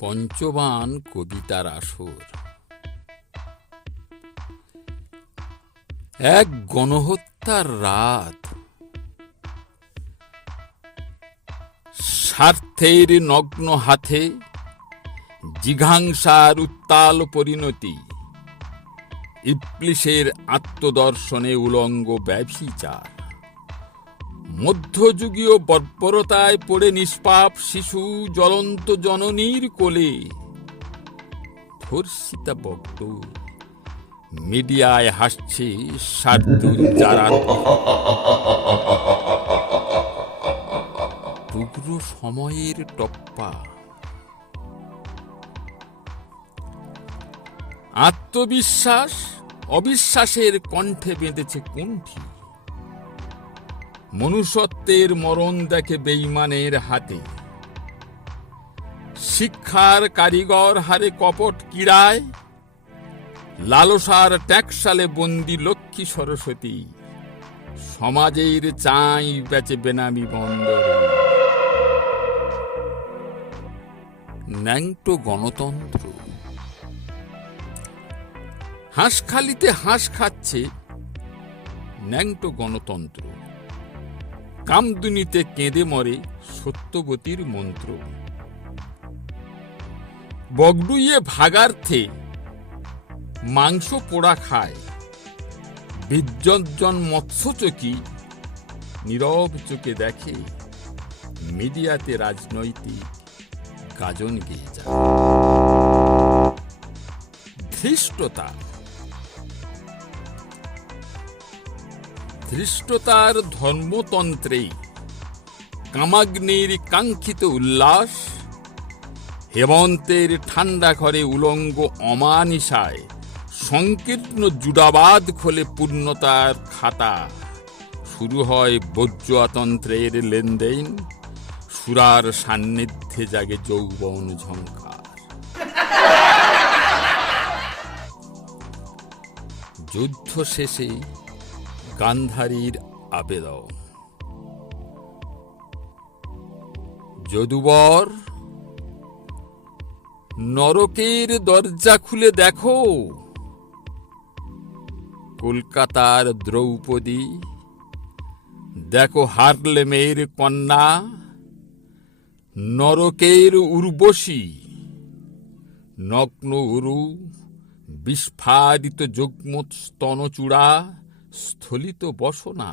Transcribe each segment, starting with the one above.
পঞ্চবান কবিতার আসর। এক গণহত্যার রাত, স্বার্থের নগ্ন হাতে জিঘাংসার উত্তাল পরিণতি, ইবলিসের আত্মদর্শনে উলঙ্গ ব্যভিচার, মধ্যযুগীয় বর্বরতায় পড়ে নিষ্পাপ শিশু জ্বলন্ত জননীর কোলে, ধর্ষিতা বক্ত মিডিয়ায় হাসছে শার্দুল যারা টুকরো সময়ের টপ্পা। আত্মবিশ্বাস অবিশ্বাসের কণ্ঠে বেঁধেছে কুণ্ঠি, মনুষ্যত্বের মরণ দেখে বেঈমানের হাতে, শিক্ষার কারিগর হারে কপট কিড়ায়, লালসার ট্যাক্সালে বন্দি লক্ষ্মী সরস্বতী, সমাজের চাই বেচে বেনামি বন্দর। ন্যাংটো গণতন্ত্র। হাঁসখালিতে হাঁস খাচ্ছে ন্যাংটো গণতন্ত্র, কামদুনিতে কেঁদে মরে সত্যবতীর মন্ত্র, বগডুইয়ে ভাগার্থে মাংস পোড়া খায়, বিজ্জন মৎস্যচকি নীরব চোখে দেখে মিডিয়াতে রাজনৈতিক গাজন গেয়ে যায়। ধৃষ্টতা। ধৃষ্টতার ধর্মতন্ত্রে কামাগ্নির কাঙ্ক্ষিত উল্লাস, হেমন্তের ঠান্ডা ঘরে উলঙ্গ অমানিসায় সংকীর্ণ জুডাবাদ খোলে পূর্ণতার খাতা, শুরু হয় বজ্রতন্ত্রের লেনদেন, সুরার সান্নিধ্যে জাগে যৌবন ঝঙ্কার। যুদ্ধ শেষে গান্ধারীর আবেদন। যদুবর, নরকের দরজা খুলে দেখো, কলকাতার দ্রৌপদী, দেখো হার্লেমের কন্যা, নরকের উর্বশী, নগ্ন উরু, বিস্ফারিত যুগ্মৎ স্তনচূড়া, স্থলিত বসনা,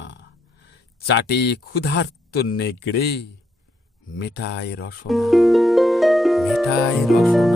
চাটে ক্ষুধার্ত নেগড়ে, মেটায় রসনা, মেটায় রসনা।